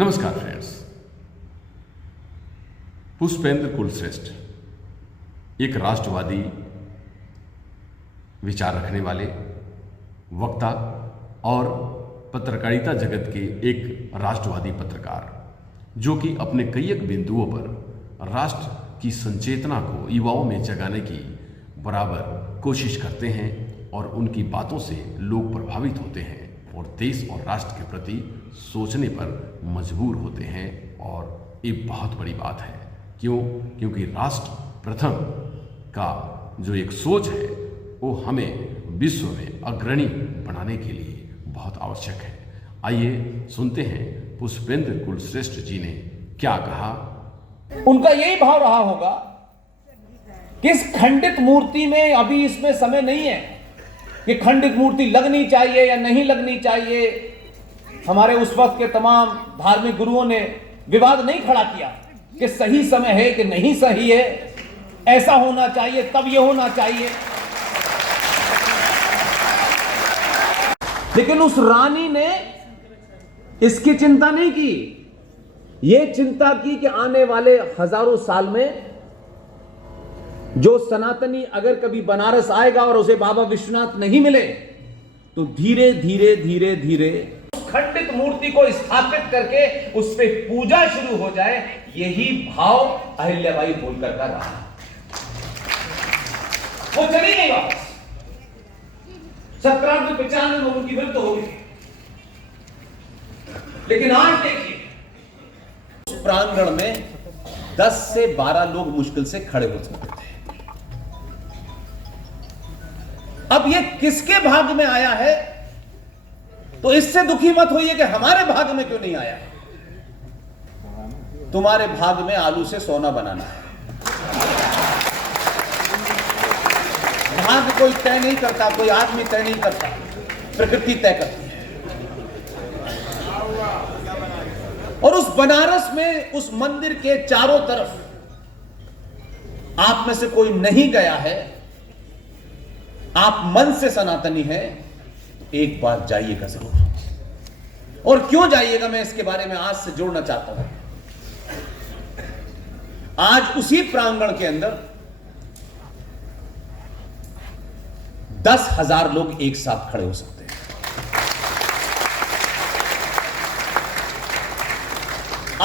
नमस्कार फ्रेंड्स। पुष्पेंद्र कुलश्रेष्ठ एक राष्ट्रवादी विचार रखने वाले वक्ता और पत्रकारिता जगत के एक राष्ट्रवादी पत्रकार, जो कि अपने कई एक बिंदुओं पर राष्ट्र की संचेतना को युवाओं में जगाने की बराबर कोशिश करते हैं और उनकी बातों से लोग प्रभावित होते हैं और देश और राष्ट्र के प्रति सोचने पर मजबूर होते हैं। और ये बहुत बड़ी बात है। क्योंकि राष्ट्र प्रथम का जो एक सोच है वो हमें विश्व में अग्रणी बनाने के लिए बहुत आवश्यक है। आइए सुनते हैं पुष्पेंद्र कुलश्रेष्ठ जी ने क्या कहा। उनका यही भाव रहा होगा कि इस खंडित मूर्ति में अभी इसमें समय नहीं है कि खंडित मूर्ति लगनी चाहिए या नहीं लगनी चाहिए। हमारे उस वक्त के तमाम धार्मिक गुरुओं ने विवाद नहीं खड़ा किया कि सही समय है कि नहीं सही है, ऐसा होना चाहिए तब यह होना चाहिए। लेकिन उस रानी ने इसकी चिंता नहीं की। यह चिंता की कि आने वाले हजारों साल में जो सनातनी अगर कभी बनारस आएगा और उसे बाबा विश्वनाथ नहीं मिले तो धीरे धीरे धीरे धीरे उस खंडित मूर्ति को स्थापित करके उस पे पूजा शुरू हो जाए। यही भाव अहिल्याबाई होलकर का रहा। वो चली गई वापस। 1795 में उनकी मृत्यु हो गई। लेकिन आज देखिए उस प्रांगण में 10 से 12 लोग मुश्किल से खड़े हो सकते थे। अब ये किसके भाग में आया है तो इससे दुखी मत होइए कि हमारे भाग में क्यों नहीं आया। तुम्हारे भाग में आलू से सोना बनाना है। भाग कोई तय नहीं करता, कोई आदमी तय नहीं करता, प्रकृति तय करती है। और उस बनारस में उस मंदिर के चारों तरफ आप में से कोई नहीं गया है, आप मन से सनातनी हैं, एक बार जाइएगा जरूर। और क्यों जाइएगा मैं इसके बारे में आज से जोड़ना चाहता हूं। आज उसी प्रांगण के अंदर 10,000 लोग एक साथ खड़े हो सकते हैं।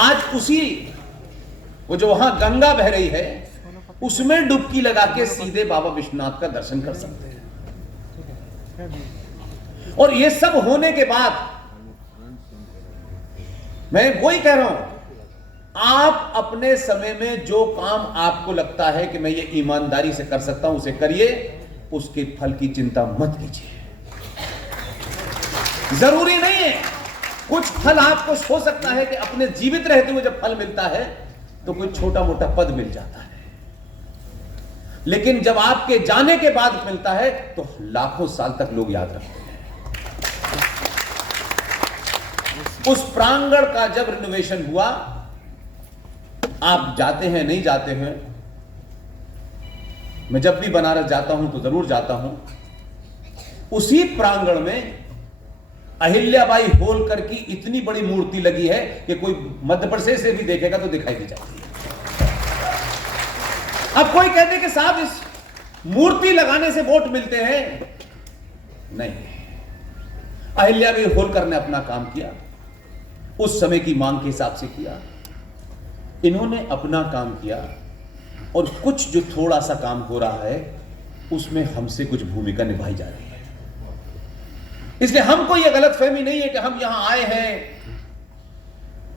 आज उसी वो जो वहां गंगा बह रही है उसमें डुबकी लगा के सीधे बाबा विश्वनाथ का दर्शन कर सकते हैं। और ये सब होने के बाद मैं वही कह रहा हूं, आप अपने समय में जो काम आपको लगता है कि मैं ये ईमानदारी से कर सकता हूं उसे करिए, उसके फल की चिंता मत कीजिए। जरूरी नहीं है, कुछ फल आपको हो सकता है कि अपने जीवित रहते हुए जब फल मिलता है तो कोई छोटा मोटा पद मिल जाता है, लेकिन जब आपके जाने के बाद मिलता है तो लाखों साल तक लोग याद रखते हैं। उस प्रांगण का जब रिनोवेशन हुआ, आप जाते हैं नहीं जाते हैं, मैं जब भी बनारस जाता हूं तो जरूर जाता हूं, उसी प्रांगण में अहिल्याबाई होलकर की इतनी बड़ी मूर्ति लगी है कि कोई मध्य प्रदेश से भी देखेगा तो दिखाई दी जाती है। अब कोई कहते कि साहब इस मूर्ति लगाने से वोट मिलते हैं, नहीं। अहिल्याबाई होलकर ने अपना काम किया, उस समय की मांग के हिसाब से किया। इन्होंने अपना काम किया और कुछ जो थोड़ा सा काम हो रहा है उसमें हमसे कुछ भूमिका निभाई जा रही है। इसलिए हमको यह गलतफहमी नहीं है कि हम यहां आए हैं,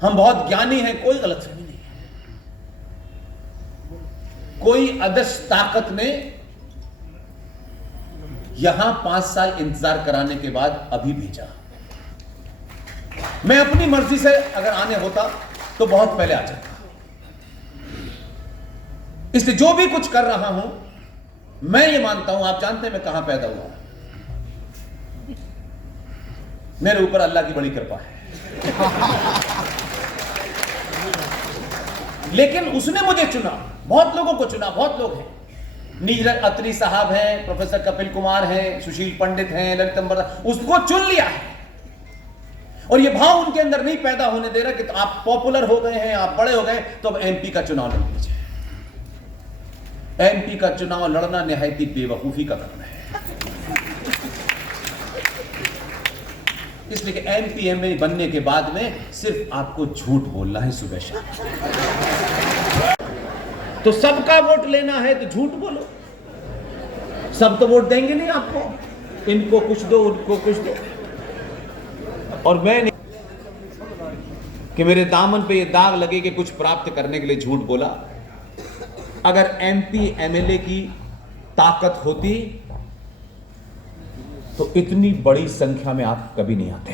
हम बहुत ज्ञानी हैं, कोई गलतफहमी नहीं है। कोई अदृश्य ताकत ने यहां 5 साल इंतजार कराने के बाद अभी भेजा। मैं अपनी मर्जी से अगर आने होता तो बहुत पहले आ जाता। इसलिए जो भी कुछ कर रहा हूं, मैं ये मानता हूं, आप जानते हैं मैं कहां पैदा हुआ, मेरे ऊपर अल्लाह की बड़ी कृपा है। लेकिन उसने मुझे चुना, बहुत लोगों को चुना, बहुत लोग हैं। नीरज अत्री साहब हैं, प्रोफेसर कपिल कुमार हैं, सुशील पंडित हैं, ललित अंबर, उसको चुन लिया है। और ये भाव उनके अंदर नहीं पैदा होने दे रहा कि तो आप पॉपुलर हो गए हैं, आप बड़े हो गए, तो अब एमपी का चुनाव लड़ लीजिए। एमपी का चुनाव लड़ना निहायती बेवकूफी का काम है। इसलिए कि एमपी एमएलए बनने के बाद में सिर्फ आपको झूठ बोलना है सुबह शाम। तो सबका वोट लेना है तो झूठ बोलो। सब तो वोट देंगे नहीं आपको, इनको कुछ दो, उनको कुछ दो। और मैं नहीं कि मेरे दामन पे ये दाग लगे कि कुछ प्राप्त करने के लिए झूठ बोला। अगर एमपी एमएलए की ताकत होती तो इतनी बड़ी संख्या में आप कभी नहीं आते,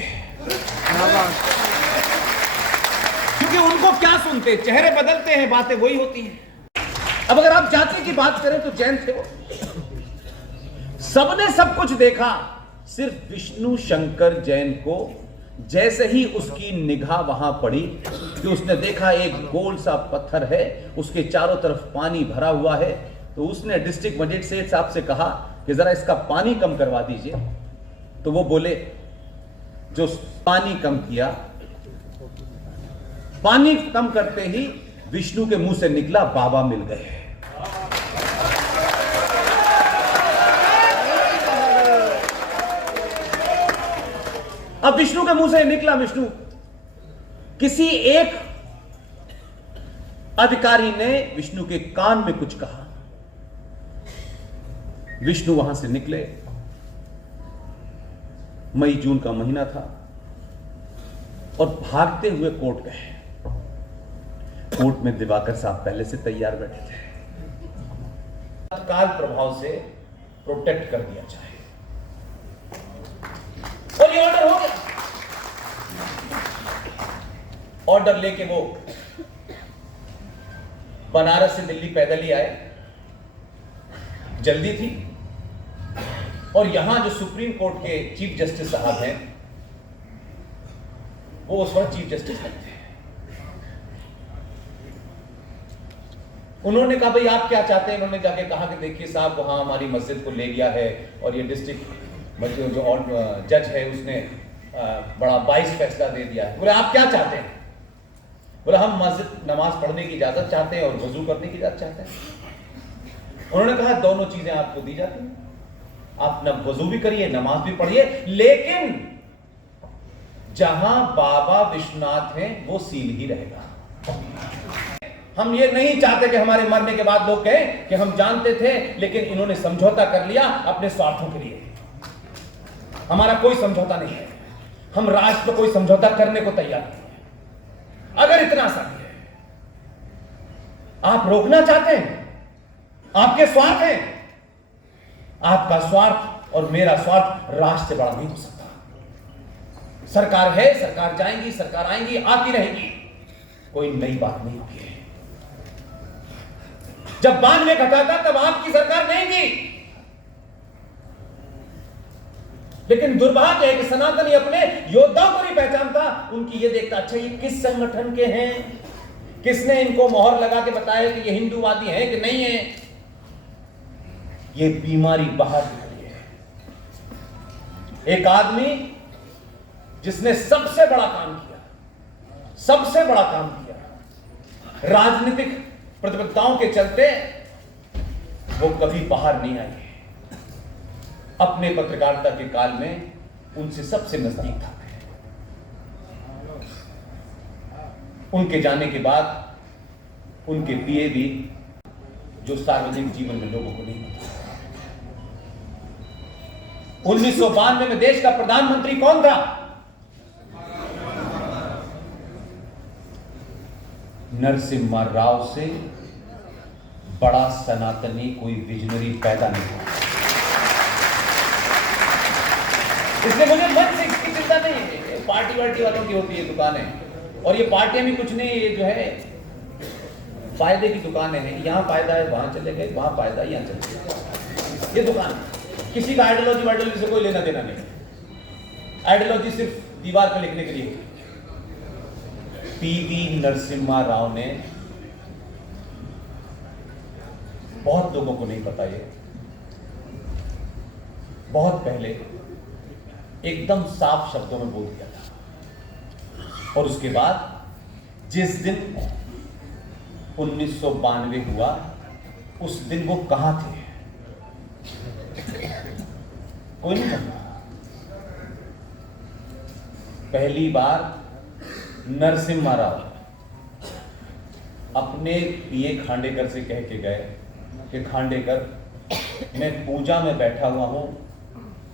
क्योंकि उनको क्या सुनते, चेहरे बदलते हैं, बातें वही होती हैं। अब अगर आप जाति की बात करें तो जैन थे वो, सबने सब कुछ देखा, सिर्फ विष्णु शंकर जैन को जैसे ही उसकी निगाह वहां पड़ी कि उसने देखा एक गोल सा पत्थर है, उसके चारों तरफ पानी भरा हुआ है, तो उसने डिस्ट्रिक्ट मजिस्ट्रेट साहब से कहा कि जरा इसका पानी कम करवा दीजिए। तो वो बोले, जो पानी कम किया, पानी कम करते ही विष्णु के मुंह से निकला, बाबा मिल गए। अब विष्णु के मुंह से निकला, विष्णु, किसी एक अधिकारी ने विष्णु के कान में कुछ कहा। विष्णु वहां से निकले, मई जून का महीना था, और भागते हुए कोर्ट गए। कोर्ट में दिवाकर साहब पहले से तैयार बैठे थे। तत्काल प्रभाव से प्रोटेक्ट कर दिया जाए, और ये ऑर्डर हो गया। ऑर्डर लेके वो बनारस से दिल्ली पैदल ही आए, जल्दी थी। और यहां जो सुप्रीम कोर्ट के चीफ जस्टिस साहब हैं, वो उस वक्त चीफ जस्टिस नहीं थे। उन्होंने कहा, भाई आप क्या चाहते हैं? उन्होंने जाके कहा कि देखिए साहब, वहां हमारी मस्जिद को ले गया है, और ये डिस्ट्रिक्ट जो जज है उसने बड़ा बाइस फैसला दे दिया है। बोले आप क्या चाहते हैं? बोले हम मस्जिद नमाज पढ़ने की इजाजत चाहते हैं और वजू करने की इजाजत चाहते हैं। उन्होंने कहा दोनों चीजें आपको दी जाती हैं, आप न वजू भी करिए, नमाज भी पढ़िए, लेकिन जहां बाबा विश्वनाथ हैं वो सील ही रहेगा। हम ये नहीं चाहते कि हमारे मरने के बाद लोग कहें कि हम जानते थे, लेकिन इन्होंने समझौता कर लिया अपने स्वार्थों के लिए। हमारा कोई समझौता नहीं है, हम राष्ट्र पर कोई समझौता करने को तैयार नहीं है। अगर इतना सा है, आप रोकना चाहते हैं, आपके स्वार्थ हैं, आपका स्वार्थ और मेरा स्वार्थ राष्ट्र से बड़ा नहीं हो सकता। सरकार है, सरकार जाएंगी, सरकार आएंगी, आती रहेगी, कोई नई बात नहीं होगी। जब 92 घटा था तब आपकी सरकार नहीं थी, लेकिन दुर्भाग्य है कि सनातनी अपने योद्धाओं को नहीं पहचानता। उनकी ये देखता, अच्छा ये किस संगठन के हैं, किसने इनको मोहर लगा के बताया कि ये हिंदूवादी हैं कि नहीं है। ये बीमारी बाहर निकली है। एक आदमी जिसने सबसे बड़ा काम किया, सबसे बड़ा काम किया, राजनीतिक प्रतिबद्धताओं के चलते वो कभी बाहर नहीं आए। अपने पत्रकारिता के काल में उनसे सबसे नजदीक था। उनके जाने के बाद उनके पीए भी, जो सार्वजनिक जीवन में लोगों को नहीं पता। 1992 में देश का प्रधानमंत्री कौन था? नरसिम्हा राव से बड़ा सनातनी कोई विजनरी पैदा नहीं हुआ। इसलिए मुझे मन से इसकी चिंता नहीं है। पार्टी वार्टी वालों की होती है दुकानें, और ये पार्टियां भी कुछ नहीं, ये जो है फायदे की दुकानें हैं। यहाँ फायदा है वहां चले गए, वहां फायदा है यहाँ चले गए। ये दुकान किसी का आइडियोलॉजी से कोई लेना देना नहीं। आइडियोलॉजी सिर्फ दीवार पर लिखने के लिए। पीवी नरसिम्हा राव ने, बहुत लोगों को नहीं पता, ये बहुत पहले एकदम साफ शब्दों में बोल दिया था और उसके बाद जिस दिन 1992 हुआ, उस दिन वो कहां थे? कोई नहीं जानता। पहली बार नरसिम्हा राव अपने पीए खांडेकर से कह के गए कि खांडेकर, मैं पूजा में बैठा हुआ हूं,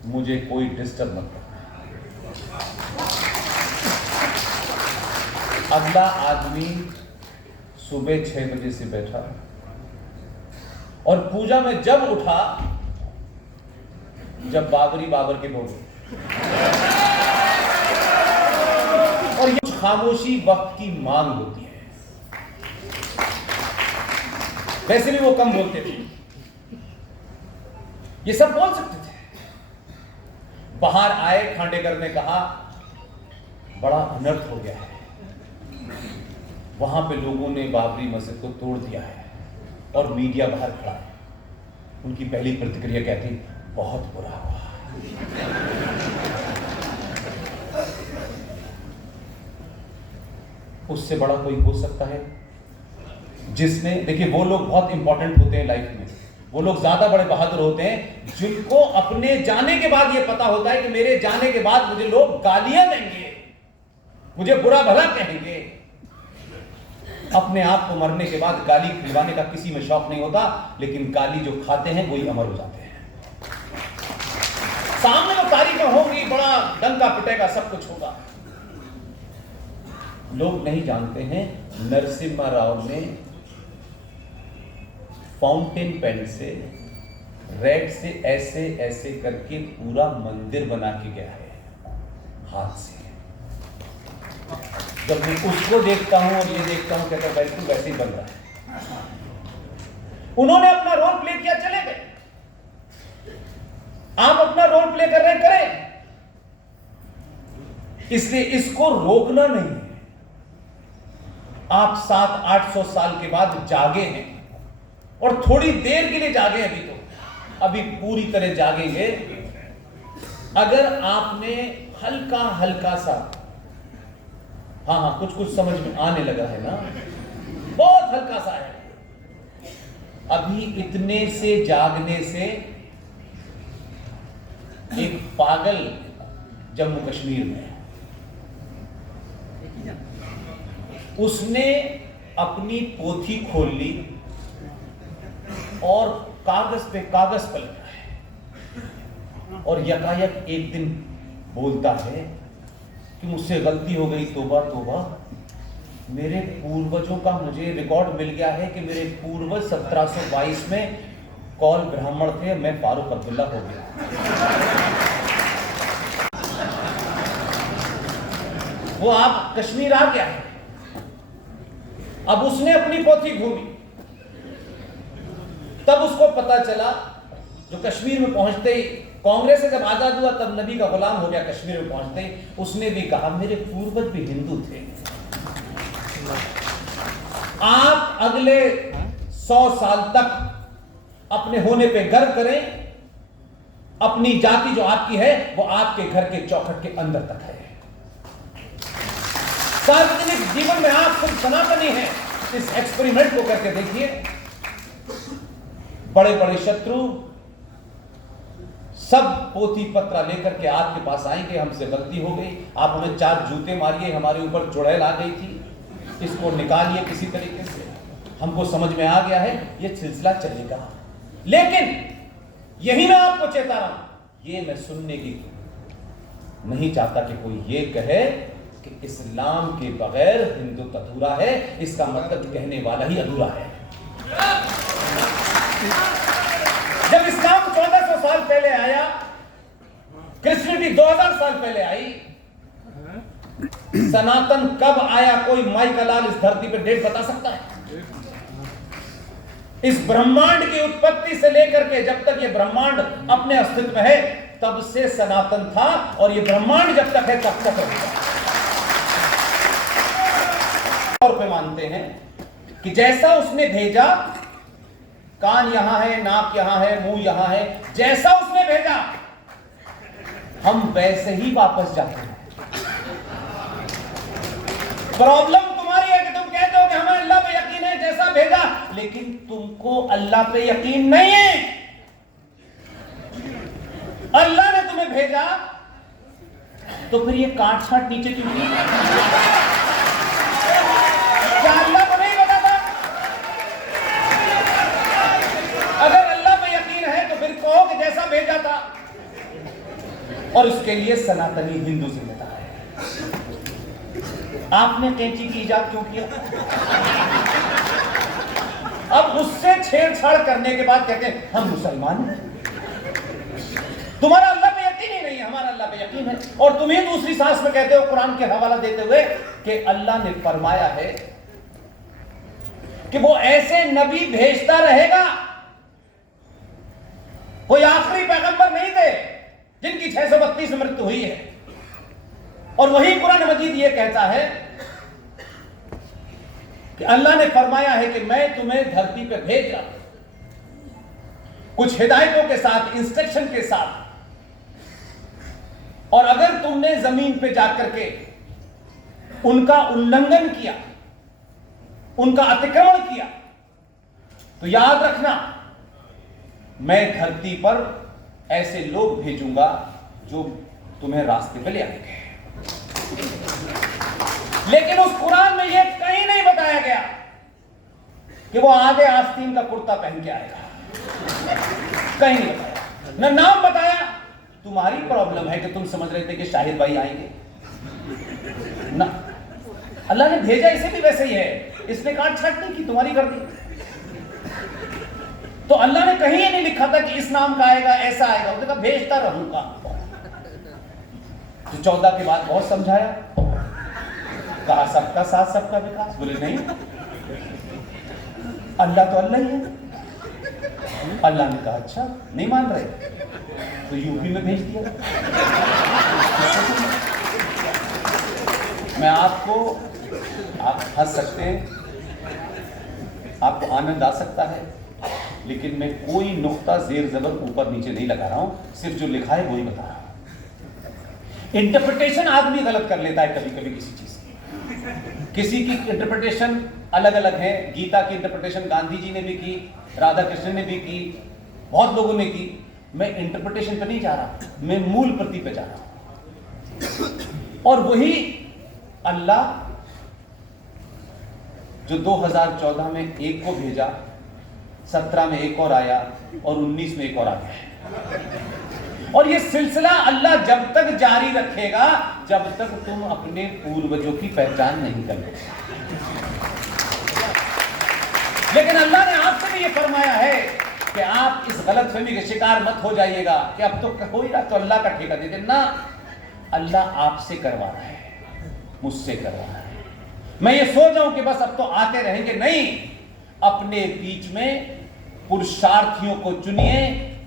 मुझे कोई डिस्टर्ब मत करना। अगला आदमी सुबह 6 बजे से बैठा और पूजा में जब उठा, जब बाबर के बोले, और ये खामोशी वक्त की मांग होती है। वैसे भी वो कम बोलते थे, ये सब बोल सकते थे। बाहर आए, खांडेकर ने कहा बड़ा अनर्थ हो गया है, वहां पे लोगों ने बाबरी मस्जिद को तोड़ दिया है और मीडिया बाहर खड़ा है। उनकी पहली प्रतिक्रिया क्या थी? बहुत बुरा हुआ। उससे बड़ा कोई हो सकता है जिसने, देखिए वो लोग बहुत इंपॉर्टेंट होते हैं लाइफ में, वो लोग ज्यादा बड़े बहादुर होते हैं जिनको अपने जाने के बाद ये पता होता है कि मेरे जाने के बाद मुझे लोग गालियां देंगे, मुझे बुरा भला कहेंगे। अपने आप को मरने के बाद गाली खिलवाने का किसी में शौक नहीं होता, लेकिन गाली जो खाते हैं वही अमर हो जाते हैं। सामने तो तारीफें होंगी, बड़ा डंका पिटेगा, सब कुछ होगा। लोग नहीं जानते हैं नरसिम्हा राव ने फाउंटेन पेन से रेड से ऐसे ऐसे करके पूरा मंदिर बना के गया है हाथ से। जब मैं उसको देखता हूं और ये देखता हूं, कहता बिल्कुल वैसे ही बन रहा है। उन्होंने अपना रोल प्ले किया, चले गए। आप अपना रोल प्ले कर रहे हैं, करें। इसलिए इसको रोकना नहीं है। आप 700-800 साल के बाद जागे हैं और थोड़ी देर के लिए जागे, अभी पूरी तरह जागेंगे अगर आपने हल्का हल्का सा, हाँ कुछ कुछ समझ में आने लगा है ना, बहुत हल्का सा है। अभी इतने से जागने से एक पागल जम्मू कश्मीर में, उसने अपनी पोथी खोल ली और कागज पे कागज पलटा है और यकायक एक दिन बोलता है कि मुझसे गलती हो गई, तौबा तौबा। मेरे पूर्वजों का मुझे रिकॉर्ड मिल गया है कि मेरे पूर्वज 1722 में कौल ब्राह्मण थे, मैं फारूक अब्दुल्ला हो गया। वो आप कश्मीर आ गया है। अब उसने अपनी पोथी घूमी, तब उसको पता चला, जो कश्मीर में पहुंचते ही, कांग्रेस से जब आजाद हुआ तब नबी का गुलाम हो गया, कश्मीर में पहुंचते ही उसने भी कहा मेरे पूर्वज भी हिंदू थे। आप अगले 100 साल तक अपने होने पे गर्व करें। अपनी जाति जो आपकी है वो आपके घर के चौखट के अंदर तक है। सार्वजनिक जीवन में आप खुद सनातनी हैं। इस एक्सपेरिमेंट को करके देखिए। बड़े बड़े शत्रु सब पोथी पत्रा लेकर के आपके पास आएंगे, हमसे गलती हो गई, आप हमें 4 जूते मारिए, हमारे ऊपर चुड़ैल आ गई थी, इसको निकालिए किसी तरीके से, हमको समझ में आ गया है, ये सिलसिला चलेगा। लेकिन यही मैं आपको चेता रहा हूं, ये मैं सुनने की नहीं चाहता कि कोई ये कहे कि इस्लाम के बगैर हिंदुत्व अधूरा है। इसका मतलब कहने वाला ही अधूरा है। जब इस्लाम 1400 साल पहले आया, क्रिश्चियनिटी 2000 साल पहले आई, सनातन कब आया? कोई माई का लाल इस धरती पर डेट बता सकता है? इस ब्रह्मांड की उत्पत्ति से लेकर के जब तक ये ब्रह्मांड अपने अस्तित्व में है, तब से सनातन था, और ये ब्रह्मांड जब तक है तब तक रहेगा। तौर पे मानते हैं कि जैसा उसने भेजा, कान यहां है, नाक यहां है, मुंह यहां है, जैसा उसने भेजा हम वैसे ही वापस जाते हैं। प्रॉब्लम तुम्हारी है कि तुम कहते हो कि हमें अल्लाह पे यकीन है, जैसा भेजा, लेकिन तुमको अल्लाह पे यकीन नहीं है। अल्लाह ने तुम्हें भेजा तो फिर ये काट छाट नीचे क्यों की? क्या अल्लाह को नहीं पता था? अगर अल्लाह पे यकीन है तो फिर कहो कि जैसा भेजा था। और उसके लिए सनातनी हिंदू जिम्मेदार है। आपने कैंची की इजाद क्यों किया? अब उससे छेड़छाड़ करने के बाद कहते हैं हम मुसलमान हैं। तुम्हारा अल्लाह पे यकीन ही नहीं है, हमारा अल्लाह पे यकीन है। और तुम ही दूसरी सांस में कहते हो, कुरान के हवाला देते हुए, कि अल्लाह ने फरमाया है कि वो ऐसे नबी भेजता रहेगा। कोई आखिरी पैगंबर नहीं थे जिनकी 632 में मृत्यु हुई है। और वही कुरान मजीद ये कहता है कि अल्लाह ने फरमाया है कि मैं तुम्हें धरती पे भेज रहा हूं कुछ हिदायतों के साथ, इंस्ट्रक्शन के साथ। और अगर तुमने जमीन पे जाकर के उनका उल्लंघन किया, उनका अतिक्रमण किया, तो याद रखना मैं धरती पर ऐसे लोग भेजूंगा जो तुम्हें रास्ते पे ले आएंगे। लेकिन उस कुरान में यह कहीं नहीं बताया गया कि वो आगे आस्तीन का कुर्ता पहन के आएगा। कहीं नहीं बताया, ना नाम बताया। तुम्हारी प्रॉब्लम है कि तुम समझ रहे थे कि शाहिद भाई आएंगे ना। अल्लाह ने भेजा इसे भी वैसे ही है, इसने काट छाट नहीं की, तुम्हारी कर दी। तो अल्लाह ने कहीं ये नहीं लिखा था कि इस नाम का आएगा, ऐसा आएगा। उसने कहा भेजता रहूंगा। तो 14 के बाद बहुत समझाया, कहा सबका साथ सबका विकास। बोले नहीं, अल्लाह तो अल्लाह ही है। अल्लाह ने कहा अच्छा नहीं मान रहे, तो यूपी में भेज दिया। मैं आपको, आप हंस सकते हैं, आपको आनंद आ सकता है, लेकिन मैं कोई नुक्ता जेर जबर ऊपर नीचे नहीं लगा रहा हूं, सिर्फ जो लिखा है वही बता रहा हूं। इंटरप्रिटेशन आदमी गलत कर लेता है कभी कभी किसी चीज की। किसी की इंटरप्रिटेशन अलग अलग है। गीता की इंटरप्रिटेशन गांधी जी ने भी की, राधा कृष्ण ने भी की, बहुत लोगों ने की। मैं इंटरप्रिटेशन पे नहीं जा रहा, मैं मूल प्रति पे जा रहा हूं। और वही अल्लाह जो 2014 में एक को भेजा, 17 में एक और आया, और 19 में एक और आ गया। और ये सिलसिला अल्लाह जब तक जारी रखेगा जब तक तुम अपने पूर्वजों की पहचान नहीं कर लोगे। लेकिन अल्लाह ने आपसे भी ये फरमाया है कि आप इस गलतफहमी के शिकार मत हो जाइएगा कि अब तो हो ही रहा तो अल्लाह का ठेका दे देना। अल्लाह आपसे करवा रहा है, मुझसे करवा रहा है। मैं ये सोच रहा हूं कि बस अब तो आते रहेंगे, नहीं। अपने बीच में पुरुषार्थियों को चुनिए,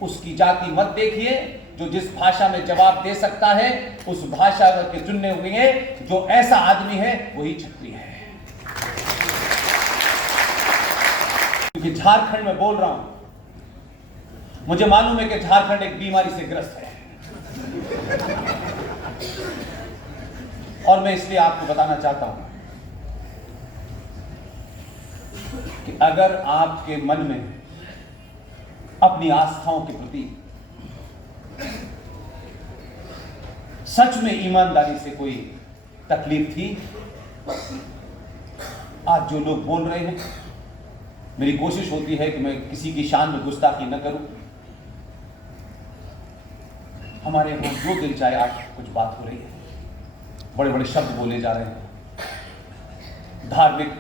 उसकी जाति मत देखिए। जो जिस भाषा में जवाब दे सकता है उस भाषा के चुनने हुए, जो ऐसा आदमी है वही क्षत्रिय है। क्योंकि झारखंड में बोल रहा हूं, मुझे मालूम है कि झारखंड एक बीमारी से ग्रस्त है। और मैं इसलिए आपको बताना चाहता हूं कि अगर आपके मन में अपनी आस्थाओं के प्रति सच में ईमानदारी से कोई तकलीफ थी, आज जो लोग बोल रहे हैं, मेरी कोशिश होती है कि मैं किसी की शान में गुस्ताखी न करूं। हमारे यहां जो दिल चाहे आज कुछ बात हो रही है, बड़े बड़े शब्द बोले जा रहे हैं। धार्मिक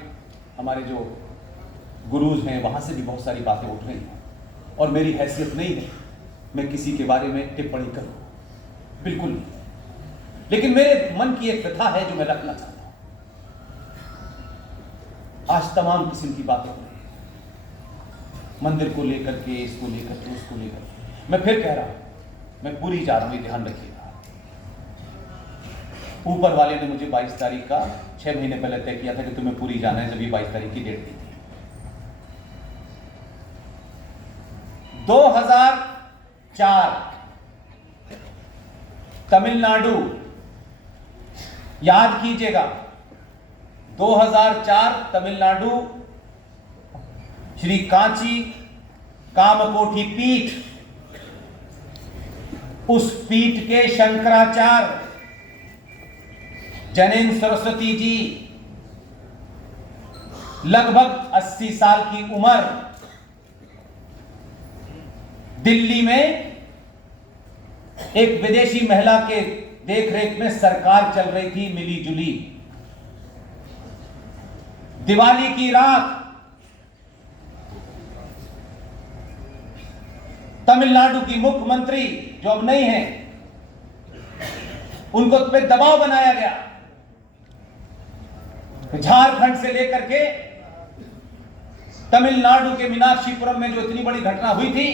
हमारे जो गुरुज हैं वहां से भी बहुत सारी बातें उठ रही हैं। और मेरी हैसियत नहीं है मैं किसी के बारे में टिप्पणी करूं, बिल्कुल नहीं। लेकिन मेरे मन की एक व्यथा है जो मैं रखना चाहता हूं। आज तमाम किस्म की बातें हो रही है, मंदिर को लेकर के, इसको लेकर के, उसको लेकर के। मैं फिर कह रहा हूं, मैं पूरी जा रहा हूं, ध्यान रखिएगा। ऊपर वाले ने मुझे 22 तारीख का 6 महीने पहले तय किया था कि तुम्हें पूरी जाना है, जब ये 22 तारीख की डेट दी थी। 2004 तमिलनाडु, याद कीजिएगा, 2004 तमिलनाडु श्री कांची कामकोठी पीठ, उस पीठ के शंकराचार्य जैनेन्द्र सरस्वती जी लगभग 80 साल की उम्र दिल्ली में एक विदेशी महिला के देखरेख में सरकार चल रही थी मिली जुली। दिवाली की रात तमिलनाडु की मुख्यमंत्री जो अब नहीं है, उनको पे दबाव बनाया गया। झारखंड से लेकर के तमिलनाडु के मीनाक्षीपुरम में जो इतनी बड़ी घटना हुई थी,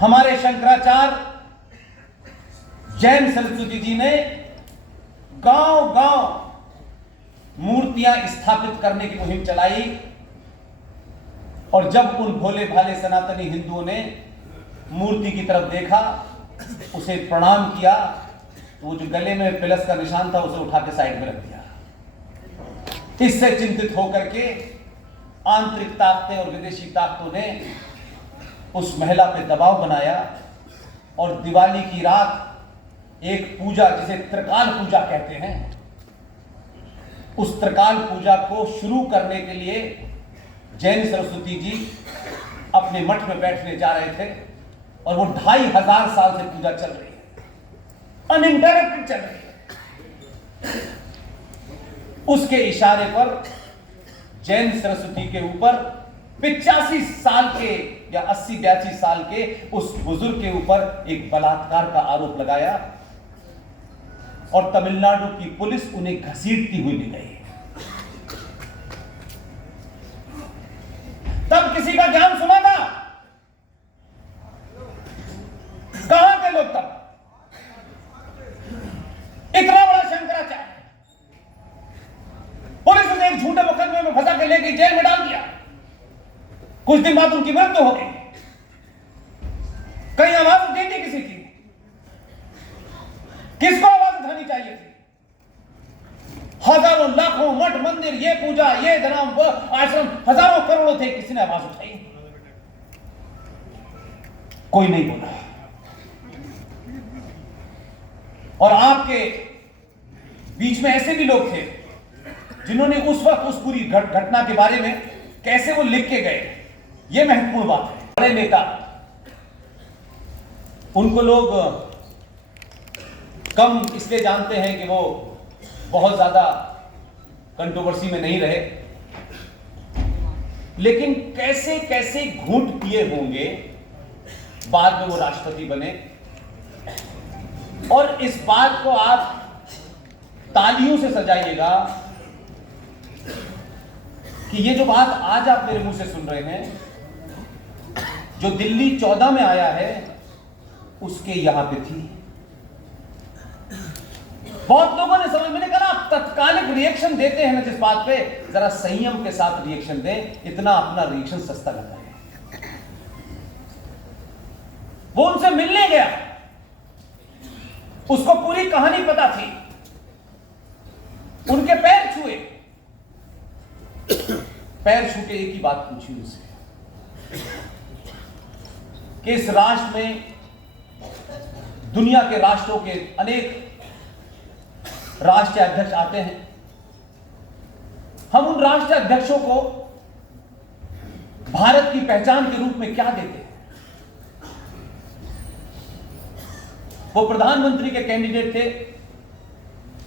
हमारे शंकराचार्य जैन सरस्वती जी ने गांव गांव मूर्तियां स्थापित करने की मुहिम चलाई। और जब उन भोले भाले सनातनी हिंदुओं ने मूर्ति की तरफ देखा, उसे प्रणाम किया, तो वो जो गले में प्लस का निशान था उसे उठा के साइड में रख दिया। इससे चिंतित होकर के आंतरिक ताकतें और विदेशी ताकतों ने उस महिला पे दबाव बनाया और दिवाली की रात एक पूजा, जिसे त्रिकाल पूजा कहते हैं, उस त्रिकाल पूजा को शुरू करने के लिए जैन सरस्वती जी अपने मठ में बैठने जा रहे थे। और वो 2500 साल से पूजा चल रही है, अनइंटरप्टेड चल रही है। उसके इशारे पर जैन सरस्वती के ऊपर 85 साल के या 80-82 साल के उस बुजुर्ग के ऊपर एक बलात्कार का आरोप लगाया और तमिलनाडु की पुलिस उन्हें घसीटती हुई मिल गई। तब किसी का ज्ञान सुना था? कहां थे लोग तब? इतना बड़ा शंकराचार्य, पुलिस उसे एक झूठे मुकदमे में फंसा के लेके जेल में डाल दिया। कुछ दिन बाद उनकी मृत्यु हो गई। कहीं आवाज उठी थी किसी की? किसको आवाज उठानी चाहिए थी? हजारों लाखों मठ मंदिर, ये पूजा, ये धर्म, वो आश्रम, हजारों करोड़ों थे, किसी ने आवाज उठाई? कोई नहीं बोला। और आपके बीच में ऐसे भी लोग थे जिन्होंने उस वक्त उस पूरी घटना के बारे में कैसे वो लिख के गए, ये महत्वपूर्ण बात है। बड़े नेता, उनको लोग कम इसलिए जानते हैं कि वो बहुत ज्यादा कंट्रोवर्सी में नहीं रहे, लेकिन कैसे कैसे घूंट पिए होंगे, बाद में वो राष्ट्रपति बने। और इस बात को आप तालियों से सजाइएगा कि ये जो बात आज आप मेरे मुंह से सुन रहे हैं, जो दिल्ली 14 में आया है, उसके यहां पे थी। बहुत लोगों ने समझ, मैंने कहा आप तत्कालिक रिएक्शन देते हैं ना जिस बात पे, जरा संयम के साथ रिएक्शन दें। इतना अपना रिएक्शन सस्ता लगा है। वो उनसे मिलने गया, उसको पूरी कहानी पता थी, उनके पैर छुए, पैर छू के एक ही बात पूछी उनसे कि इस राष्ट्र में, दुनिया के राष्ट्रों के अनेक राष्ट्रीय अध्यक्ष आते हैं, हम उन राष्ट्रीय अध्यक्षों को भारत की पहचान के रूप में क्या देते हैं? वो प्रधानमंत्री के कैंडिडेट थे,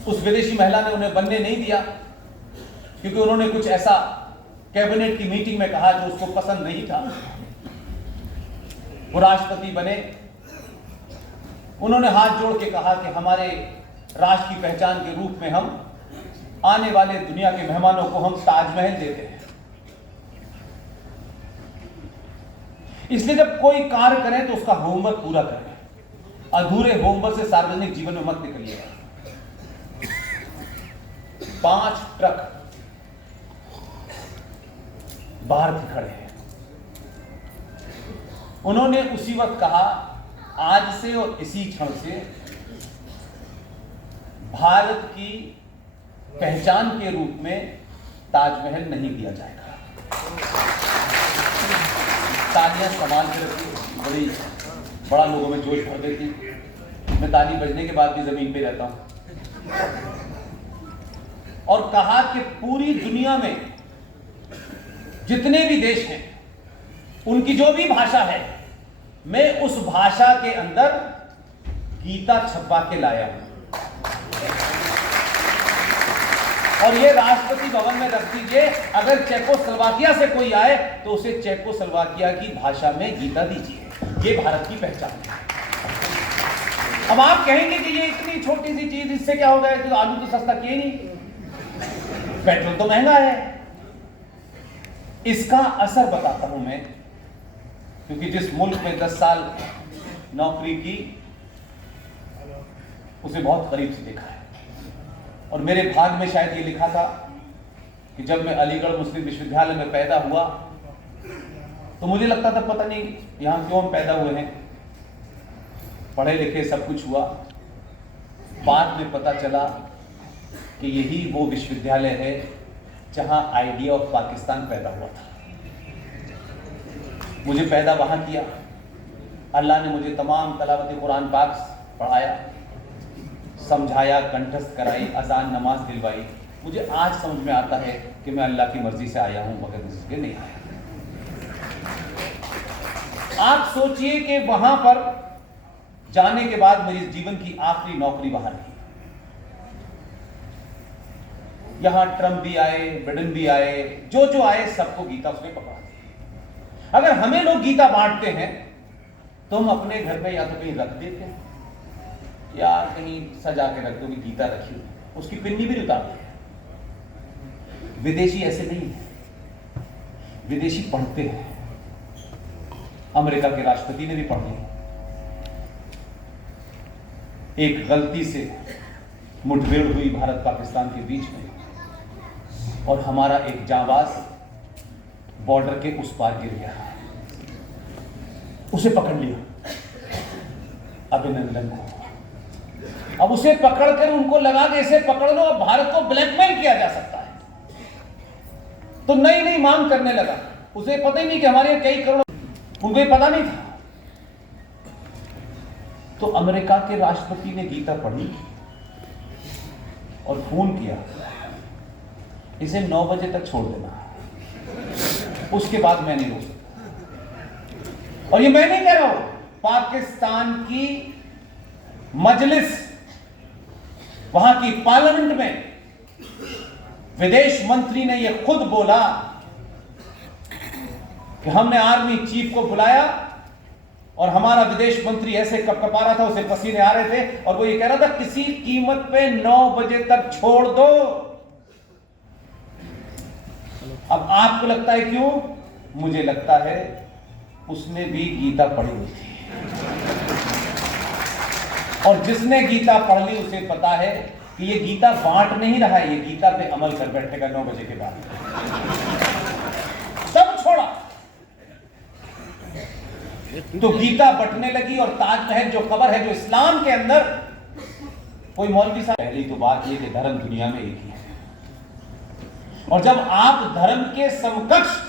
उस विदेशी महिला ने उन्हें बनने नहीं दिया क्योंकि उन्होंने कुछ ऐसा कैबिनेट की मीटिंग में कहा जो उसको पसंद नहीं था। वो राष्ट्रपति बने, उन्होंने हाथ जोड़ के कहा कि हमारे राष्ट्र की पहचान के रूप में हम आने वाले दुनिया के मेहमानों को हम ताजमहल देते हैं। इसलिए जब कोई कार्य करें तो उसका होमवर्क पूरा करें, अधूरे होमवर्क से सार्वजनिक जीवन में मत निकलिएगा। 5 ट्रक बाहर खड़े हैं। उन्होंने उसी वक्त कहा, आज से और इसी क्षण से भारत की पहचान के रूप में ताजमहल नहीं दिया जाएगा। तालियां संभाल के रखी, बड़ा लोगों में जोश भर देती। मैं ताली बजने के बाद भी जमीन पे रहता हूं। और कहा कि पूरी दुनिया में जितने भी देश हैं, उनकी जो भी भाषा है, मैं उस भाषा के अंदर गीता छपवा के लाया हूं। और ये राष्ट्रपति भवन में रख दीजिए। अगर चेकोस्लोवाकिया से कोई आए तो उसे चेकोस्लोवाकिया की भाषा में गीता दीजिए। ये भारत की पहचान है। अब आप कहेंगे कि ये इतनी छोटी सी चीज, इससे क्या होगा? तो आलू तो सस्ता किए नहीं, पेट्रोल तो महंगा है। इसका असर बताता हूं मैं, क्योंकि जिस मुल्क में 10 साल नौकरी की, उसे बहुत करीब से देखा है। और मेरे भाग्य में शायद ये लिखा था कि जब मैं अलीगढ़ मुस्लिम विश्वविद्यालय में पैदा हुआ तो मुझे लगता था पता नहीं यहां क्यों हम पैदा हुए हैं, पढ़े लिखे सब कुछ हुआ। बाद में पता चला कि यही वो विश्वविद्यालय है जहां आइडिया ऑफ पाकिस्तान पैदा हुआ था। मुझे पैदा वहां किया। अल्लाह ने मुझे तमाम तलावत कुरान पाक पढ़ाया, समझाया, कंठस्थ कराई, अजान नमाज दिलवाई। मुझे आज समझ में आता है कि मैं अल्लाह की मर्जी से आया हूं, बगैर इसके नहीं आया। आप सोचिए कि वहां पर जाने के बाद मेरी जीवन की आखिरी नौकरी वहां रही। यहां ट्रंप भी आए, बिडेन भी आए, जो आए सबको गीता उसने पकड़ा दी। अगर हमें लोग गीता बांटते हैं तो हम अपने घर में या तो कहीं रख देते हैं या कहीं सजा के रख दो कि गीता रखी हुई, उसकी पिन्नी भी उतार देते। विदेशी ऐसे नहीं है, विदेशी पढ़ते हैं। अमेरिका के राष्ट्रपति ने भी पढ़ ली। एक गलती से मुठभेड़ हुई भारत पाकिस्तान के बीच में और हमारा एक जांबाज बॉर्डर के उस पार गिर गया, उसे पकड़ लिया, अभिनंदन को। अब उसे पकड़कर उनको लगा कि इसे पकड़ लो, अब भारत को ब्लैकमेल किया जा सकता है, तो नई नई मांग करने लगा। उसे पता ही नहीं कि हमारे कई करोड़, उनको ये पता नहीं था। तो अमेरिका के राष्ट्रपति ने गीता पढ़ी और फोन किया, इसे 9 बजे तक छोड़ देना, उसके बाद मैं नहीं रोक सकता। और ये मैं नहीं कह रहा हूं, पाकिस्तान की मजलिस, वहां की पार्लियामेंट में विदेश मंत्री ने यह खुद बोला कि हमने आर्मी चीफ को बुलाया और हमारा विदेश मंत्री ऐसे कपकपा रहा था, उसे पसीने आ रहे थे, और वो ये कह रहा था किसी कीमत पे 9 बजे तक छोड़ दो। अब आपको लगता है क्यों? मुझे लगता है उसने भी गीता पढ़ी हुई थी, और जिसने गीता पढ़ ली उसे पता है कि ये गीता बांट नहीं रहा है, ये गीता पे अमल कर बैठेगा 9 बजे के बाद। सब छोड़ा तो गीता बंटने लगी। और ताजमहल जो कबर है, जो इस्लाम के अंदर, कोई मौलवी साहब, पहली तो बात ये कि धर्म दुनिया में एक ही है, और जब आप धर्म के समकक्ष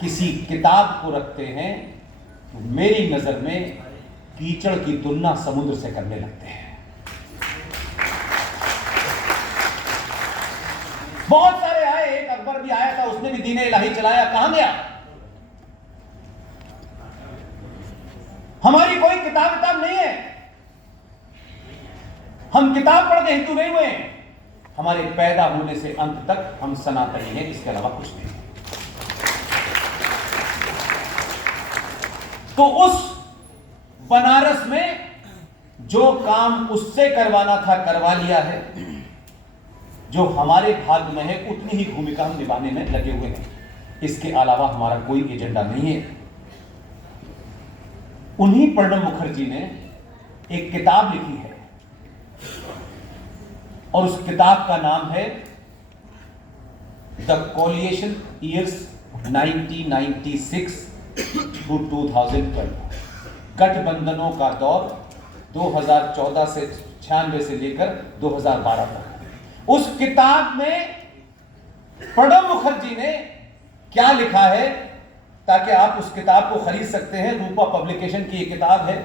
किसी किताब को रखते हैं तो मेरी नजर में कीचड़ की तुलना समुद्र से करने लगते हैं। बहुत सारे आए, एक अकबर भी आया था, उसने भी दीन इलाही चलाया, कहां गया? हमारी कोई किताब नहीं है, हम किताब पढ़ के हिंदू नहीं हुए। हमारे पैदा होने से अंत तक हम सनातनी हैं, इसके अलावा कुछ नहीं। तो उस बनारस में जो काम उससे करवाना था करवा लिया है। जो हमारे भाग्य में है उतनी ही भूमिका हम निभाने में लगे हुए हैं, इसके अलावा हमारा कोई एजेंडा नहीं है। उन्हीं प्रणब मुखर्जी ने एक किताब लिखी है और उस किताब का नाम है द कोलिएशन ईयर्स 1996 टू 2012, गठबंधनों का दौर 2014 से 96 से लेकर 2012 तक। उस किताब में प्रणब मुखर्जी ने क्या लिखा है, ताकि आप उस किताब को खरीद सकते हैं। रूपा पब्लिकेशन की ये किताब है,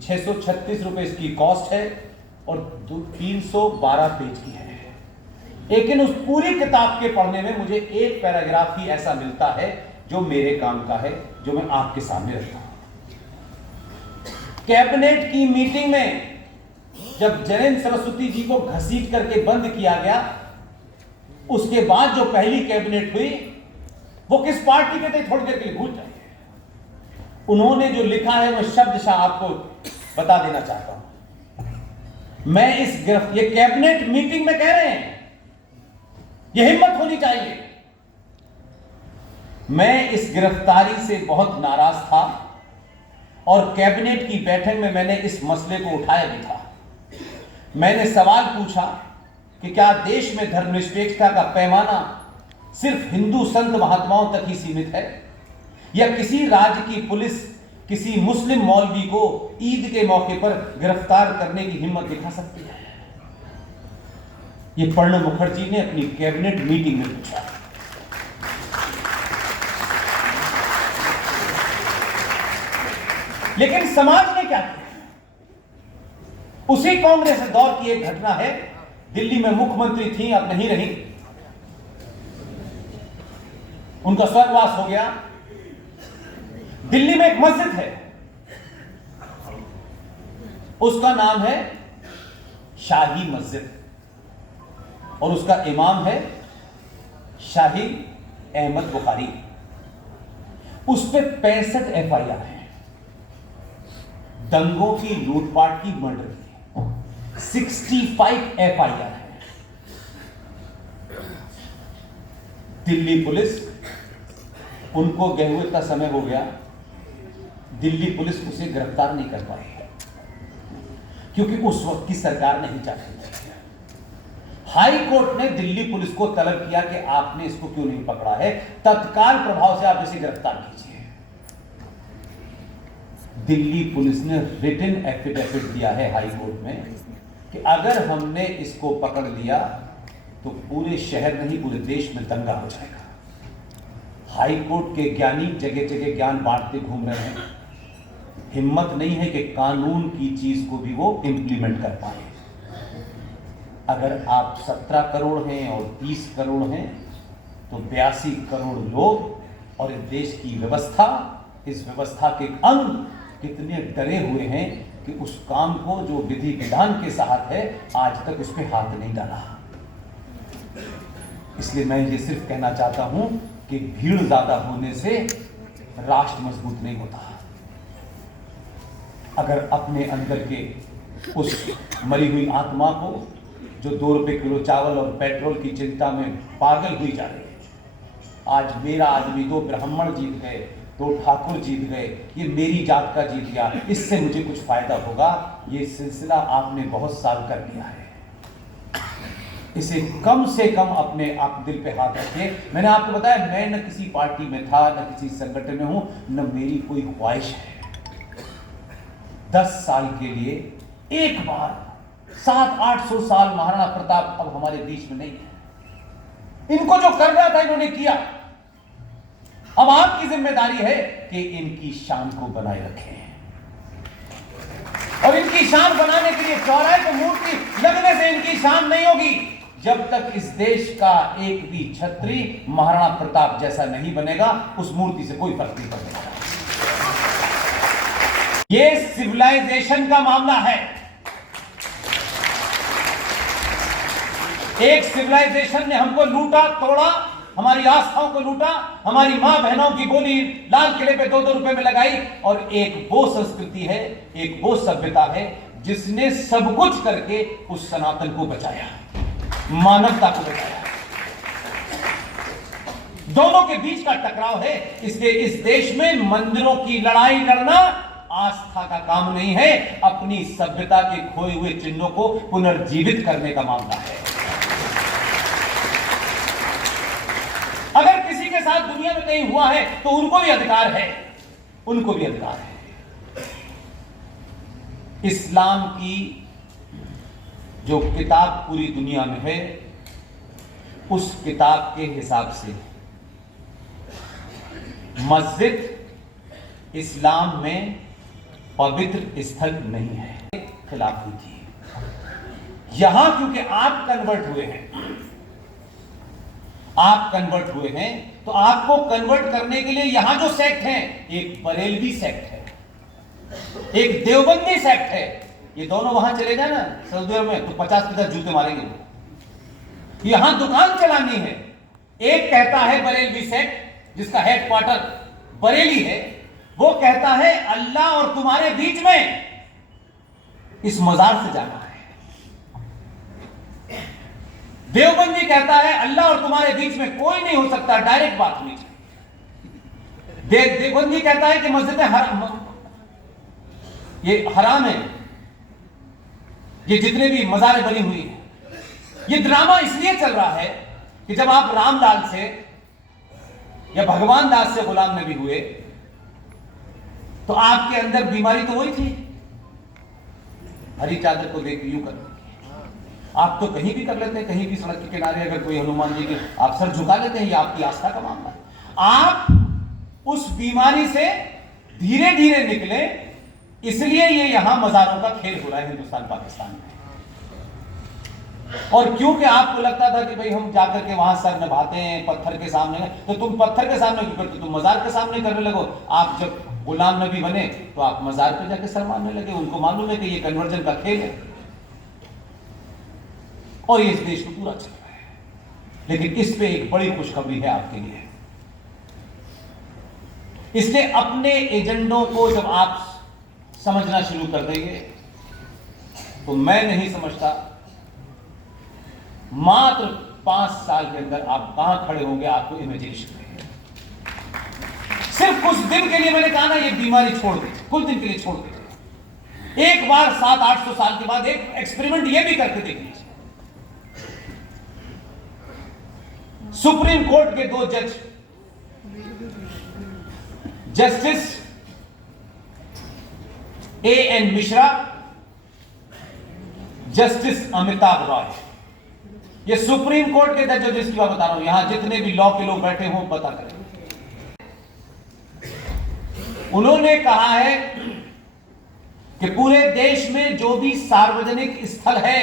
636 रुपए इसकी कॉस्ट है और 312 पेज की है। लेकिन उस पूरी किताब के पढ़ने में मुझे एक पैराग्राफ ही ऐसा मिलता है जो मेरे काम का है, जो मैं आपके सामने रखता हूं। कैबिनेट की मीटिंग में जब जयंत सरस्वती जी को घसीट करके बंद किया गया, उसके बाद जो पहली कैबिनेट हुई वो किस पार्टी के थे, थोड़ी देर के लिए भूल जाइए। उन्होंने जो लिखा है मैं शब्दशः आपको बता देना चाहता हूं। मैं ये कैबिनेट मीटिंग में कह रहे हैं, यह हिम्मत होनी चाहिए। मैं इस गिरफ्तारी से बहुत नाराज था और कैबिनेट की बैठक में मैंने इस मसले को उठाया भी था। मैंने सवाल पूछा कि क्या देश में धर्मनिरपेक्षता का पैमाना सिर्फ हिंदू संत महात्माओं तक ही सीमित है, या किसी राज्य की पुलिस किसी मुस्लिम मौलवी को ईद के मौके पर गिरफ्तार करने की हिम्मत दिखा सकती है? यह प्रणब मुखर्जी ने अपनी कैबिनेट मीटिंग में पूछा। लेकिन समाज ने क्या किया? उसी कांग्रेस दौर की एक घटना है, दिल्ली में मुख्यमंत्री थी, अब नहीं रही, उनका स्वर्गवास हो गया। दिल्ली में एक मस्जिद है, उसका नाम है शाही मस्जिद और उसका इमाम है शाही अहमद बुखारी। उस पे 65 एफआईआर है, दंगों की, लूटपाट की, मर्डर की 65 एफआईआर है। दिल्ली पुलिस, उनको गए हुए इतना समय हो गया, दिल्ली पुलिस उसे गिरफ्तार नहीं कर पाई क्योंकि उस वक्त की सरकार नहीं चाहती थी। हाई कोर्ट ने दिल्ली पुलिस को तलब किया कि आपने इसको क्यों नहीं पकड़ा है, तत्काल प्रभाव से आप इसे गिरफ्तार कीजिए। दिल्ली पुलिस ने रिटन एफिडेविट दिया है हाई कोर्ट में कि अगर हमने इसको पकड़ लिया तो पूरे शहर नहीं पूरे देश में दंगा हो जाएगा। हाई कोर्ट के ज्ञानी जगह जगह ज्ञान बांटते घूम रहे हैं, हिम्मत नहीं है कि कानून की चीज को भी वो इंप्लीमेंट कर पाए। अगर आप 17 करोड़ हैं और 30 करोड़ हैं तो 82 करोड़ लोग और इस देश की व्यवस्था, इस व्यवस्था के अंग कितने डरे हुए हैं कि उस काम को जो विधि विधान के साथ है आज तक उस पर हाथ नहीं डाला। इसलिए मैं ये सिर्फ कहना चाहता हूं कि भीड़ ज्यादा होने से राष्ट्र मजबूत नहीं होता। अगर अपने अंदर के उस मरी हुई आत्मा को जो 2 रुपए किलो चावल और पेट्रोल की चिंता में पागल हुई जा रही है, आज मेरा आदमी 2 ब्राह्मण जीत गए, 2 ठाकुर जीत गए, ये मेरी जात का जीत गया, इससे मुझे कुछ फायदा होगा, ये सिलसिला आपने बहुत साल कर लिया है। इसे कम से कम अपने आप दिल पे हाथ रखिए। मैंने आपको बताया मैं न किसी पार्टी में था, न किसी संगठन में हूं, न मेरी कोई ख्वाहिश है 10 साल के लिए एक बार 700-800 साल महाराणा प्रताप अब हमारे बीच में नहीं है। इनको जो कर रहा था इन्होंने किया। अब आपकी जिम्मेदारी है कि इनकी शान को बनाए रखें और इनकी शान बनाने के लिए चौराहे पर मूर्ति लगने से इनकी शान नहीं होगी जब तक इस देश का एक भी छत्री महाराणा प्रताप जैसा नहीं बनेगा। उस मूर्ति से कोई फर्क नहीं पड़ेगा। ये सिविलाइजेशन का मामला है। एक सिविलाइजेशन ने हमको लूटा, तोड़ा, हमारी आस्थाओं को लूटा, हमारी मां बहनों की बोली लाल किले पे 2-2 रुपए में लगाई, और एक वो संस्कृति है, एक वो सभ्यता है जिसने सब कुछ करके उस सनातन को बचाया, मानवता को बचाया। दोनों के बीच का टकराव है। इसलिए इस देश में मंदिरों की लड़ाई लड़ना आस्था का काम नहीं है, अपनी सभ्यता के खोए हुए चिन्हों को पुनर्जीवित करने का मामला है। अगर किसी के साथ दुनिया में कहीं हुआ है तो उनको भी अधिकार है, उनको भी अधिकार है। इस्लाम की जो किताब पूरी दुनिया में है उस किताब के हिसाब से मस्जिद इस्लाम में पवित्र स्थल नहीं है, खिलाफ हुई थी। यहां क्योंकि आप कन्वर्ट हुए हैं, तो आपको कन्वर्ट करने के लिए यहां जो सेक्ट है, एक बरेलवी सेक्ट है, एक देवबंदी सेक्ट है। ये दोनों वहां चले जाए ना सऊदी अरब में तो 50-50 जूते मारेंगे वो। यहां दुकान चलानी है। एक कहता है बरेलवी सेक्ट जिसका हेडक्वार्टर बरेली है, वो कहता है अल्लाह और तुम्हारे बीच में इस मजार से जाना है। देवबंदी कहता है अल्लाह और तुम्हारे बीच में कोई नहीं हो सकता, डायरेक्ट बात हुई। देवबंदी कहता है कि मस्जिदें ये हराम है, ये जितने भी मजारें बनी हुई है। ये ड्रामा इसलिए चल रहा है कि जब आप रामलाल से या भगवान दास से गुलाम नबी हुए तो आपके अंदर बीमारी तो वही थी, हरी चादर को देख यूं कर। आप तो कहीं भी कर लेते हैं, कहीं भी सड़क के किनारे अगर कोई हनुमान जी के आप सर झुका लेते हैं, ये आपकी आस्था का मामला है। आप उस बीमारी से धीरे धीरे निकले, इसलिए ये यहां मजारों का खेल हो रहा है हिंदुस्तान पाकिस्तान में। और क्योंकि आपको लगता था कि भाई हम जाकर के वहां सर नभाते हैं पत्थर के सामने, तो तुम पत्थर के सामने क्यों करते, तुम मजार के सामने करने लगो। आप जब गुलाम नबी बने तो आप मजार पे जाके सर मारने लगे। उनको मालूम है कि ये कन्वर्जन का खेल है और ये इस देश को पूरा चल रहा है। लेकिन इस पे एक बड़ी खुशखबरी है आपके लिए। इसलिए अपने एजेंडों को जब आप समझना शुरू कर देंगे तो मैं नहीं समझता मात्र 5 साल के अंदर आप कहां खड़े होंगे, आपको इमेजिनेशन नहीं है। सिर्फ कुछ दिन के लिए मैंने कहा ना, ये बीमारी छोड़ दे, कुछ दिन के लिए छोड़ दे। एक बार 700-800 साल के बाद एक एक्सपेरिमेंट ये भी करके देख लीजिए। सुप्रीम कोर्ट के 2 जज, justice A.N. Mishra, justice Amitabh Roy, ये सुप्रीम कोर्ट के जज जिसकी बात बता रहा हूं। यहां जितने भी लॉ के लोग बैठे हों पता करें। उन्होंने कहा है कि पूरे देश में जो भी सार्वजनिक स्थल है,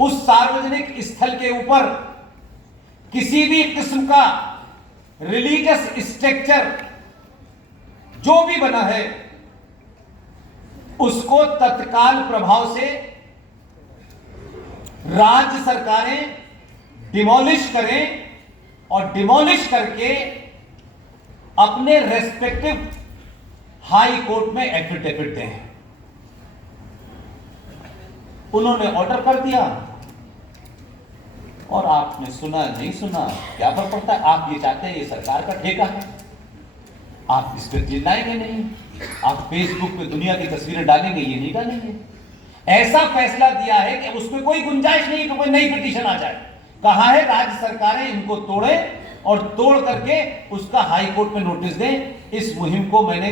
उस सार्वजनिक स्थल के ऊपर किसी भी किस्म का रिलीजियस स्ट्रक्चर जो भी बना है, उसको तत्काल प्रभाव से राज्य सरकारें डिमोलिश करें और डिमोलिश करके अपने रेस्पेक्टिव हाई कोर्ट में एफिडेविट दें। उन्होंने ऑर्डर कर दिया और आपने सुना नहीं सुना, क्या फर्क पड़ता है। आप ये चाहते हैं, ये सरकार का ठेका है, आप इस पर चिल्लाएंगे नहीं, आप फेसबुक पे दुनिया की तस्वीरें डालेंगे, ये नहीं डालेंगे। ऐसा फैसला दिया है कि उसमें कोई गुंजाइश नहीं कि कोई नई पिटीशन आ जाए। कहा है राज्य सरकारें इनको तोड़े और तोड़ करके उसका हाई कोर्ट में नोटिस दें। इस मुहिम को मैंने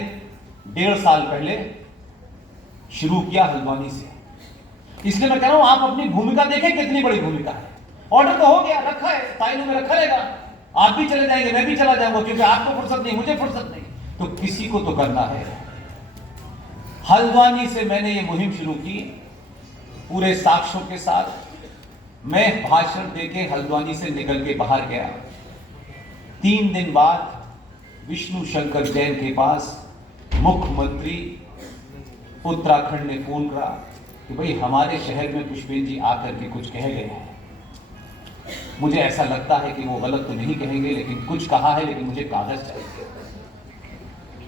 1.5 साल पहले शुरू किया हल्द्वानी से। इसलिए मैं कह रहा हूं आप अपनी भूमिका देखें, कितनी बड़ी भूमिका है। ऑर्डर तो हो गया, रखा है, फाइलों में रखा रहेगा। आप भी चले जाएंगे, मैं भी चला जाऊंगा, क्योंकि आपको फुर्सत नहीं, मुझे फुर्सत नहीं, तो किसी को तो करना है। हल्द्वानी से मैंने ये मुहिम शुरू की पूरे साक्ष्यों के साथ। मैं भाषण देके हल्द्वानी से निकल के बाहर गया। 3 दिन बाद विष्णु शंकर जैन के पास मुख्यमंत्री उत्तराखंड ने फोन करा कि भाई हमारे शहर में पुष्पेंद्र जी आकर के कुछ कह गए हैं। मुझे ऐसा लगता है कि वो गलत तो नहीं कहेंगे, लेकिन कुछ कहा है, लेकिन मुझे कागज चाहिए।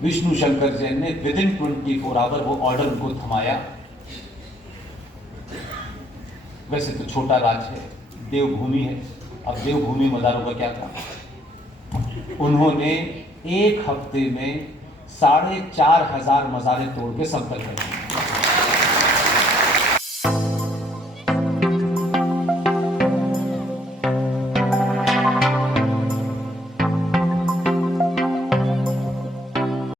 विष्णु शंकर जैन ने विदिन 24 आवर वो ऑर्डर उनको थमाया। वैसे तो छोटा राज्य है, देवभूमि है, अब देवभूमि मजारों का क्या काम। उन्होंने 1 हफ्ते में 4,500 मजारें तोड़ के संपर्क कर दिए।